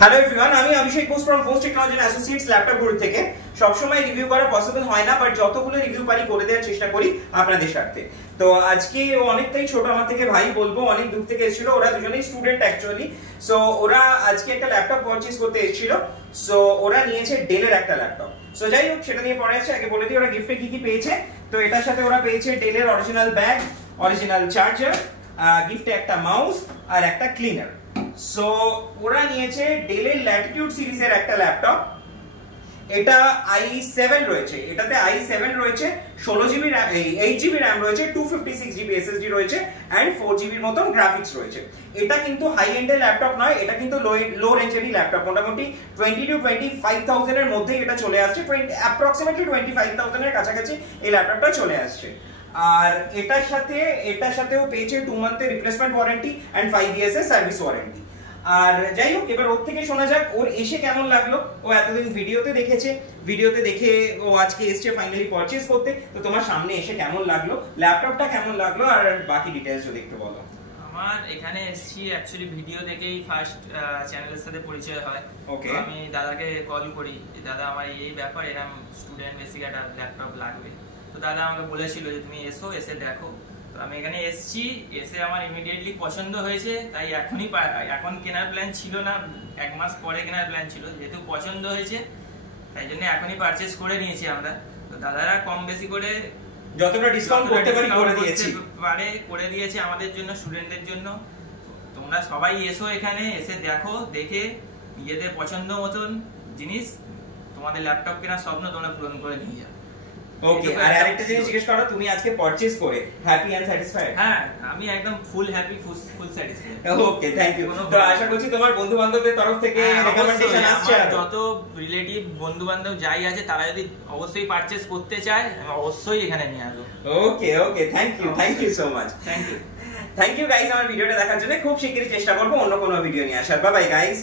Hello everyone, আমি Abhishek Bose from Bose technology and associates laptop guru থেকে। সবসময় রিভিউ করা পসিবল হয় না, বাট যতগুলো রিভিউ পারি করে দেওয়ার চেষ্টা করি আপনাদের সাথে। তো আজকে অনেকটাই ছোট আমার থেকে ভাই বলবো, অনেক দূর থেকে এসেছিল। ওরা দুজনেই স্টুডেন্ট অ্যাকচুয়ালি। সো ওরা আজকে একটা ল্যাপটপ পারচেজ করতে এসেছিল। সো ওরা নিয়েছে ডেলের একটা ল্যাপটপ। সো যাই হোক, সেটা নিয়ে পরে আছে। আগে বলে দিই ওরা গিফটে কি কি পেয়েছে। তো এটার সাথে ওরা পেয়েছে ডেলের অরিজিনাল ব্যাগ, অরিজিনাল চার্জার, গিফটে একটা মাউস আর একটা ক্লিনার। সো ওরা নিয়েছে ডেলের ল্যাটিটিউড সিরিজের একটা ল্যাপটপ। এটা i7 রয়েছে, এটাতে i7 রয়েছে, 16GB 8GB RAM রয়েছে, 256GB SSD রয়েছে এন্ড 4GB এর মতন গ্রাফিক্স রয়েছে। এটা কিন্তু হাই এন্ডের ল্যাপটপ নয়, এটা কিন্তু লো রেঞ্জেরই ল্যাপটপ। মোটামুটি 20 to 25,000 এর মধ্যে এটা চলে আসছে, অ্যাপ্রক্সিমেটলি 25,000 এর কাছাকাছি এই ল্যাপটপটা চলে আসছে। আর এটার সাথেও পেয়েছে 2 মান্থের রিপ্লেসমেন্ট ওয়ারেন্টি এন্ড 5 years এর সার্ভিস ওয়ারেন্টি। আর যাই হোক, এবার ওর থেকে শোনা যাক ওর এসে কেমন লাগলো। ও এতদিন ভিডিওতে দেখে ও আজকে এসছে ফাইনালি পারচেজ করতে। তো তোমার সামনে এসে কেমন লাগলো, ল্যাপটপটা কেমন লাগলো, আর বাকি ডিটেইলস যদি একটু বলো। আমার এখানে এসেছি অ্যাকচুয়ালি ভিডিও দেখেই ফার্স্ট চ্যানেলের সাথে পরিচয় হয়। ওকে, আমি দাদাকে কল করি, দাদা আমার এই ব্যাপার, এরকম স্টুডেন্ট বেসিক একটা ল্যাপটপ লাগবে। তো দাদা আমাকে বলেছিল যে তুমি এসে দেখো। তো আমি এখানে এসে আমার ইমিডিয়েটলি পছন্দ হয়েছে, তাই এখন কেনার প্ল্যান ছিল না, 1 মাস পরে কেনার প্ল্যান ছিল। যেহেতু পছন্দ হয়েছে তাই জন্য এখনই পারচেজ করে নিয়েছি আমরা। তো দাদারা কম বেশি করে যতটা ডিসকাউন্ট করতে পারি করে দিয়েছে আমাদের জন্য, স্টুডেন্টদের জন্য। তোমরা সবাই এখানে এসে দেখো, দেখে নিজেদের পছন্দ মতন জিনিস, তোমাদের ল্যাপটপ কেনার স্বপ্ন তোমরা পূরণ করে নিয়ে যাবে। ওকে, আর আরেকটা জিনিস জিজ্ঞেস করো, তুমি আজকে পারচেজ করে হ্যাপি এন্ড স্যাটিসফাইড? হ্যাঁ, আমি একদম full happy, full satisfied. Okay, thank you. তো আশা করছি তোমার বন্ধু-বান্ধবদের তরফ থেকে রেকমেন্ডেশন আসছে। যত রিলেটিভ বন্ধু-বান্ধব যাই আছে তারা যদি অবশ্যই পারচেজ করতে চায়, আমি অবশ্যই এখানে নিয়ে আসবো। Okay, thank you so much. Thank you guys আমার ভিডিওটা দেখার জন্য। খুব শিগগিরই চেষ্টা করব অন্য কোনো ভিডিও নিয়ে আসার। Bye bye guys.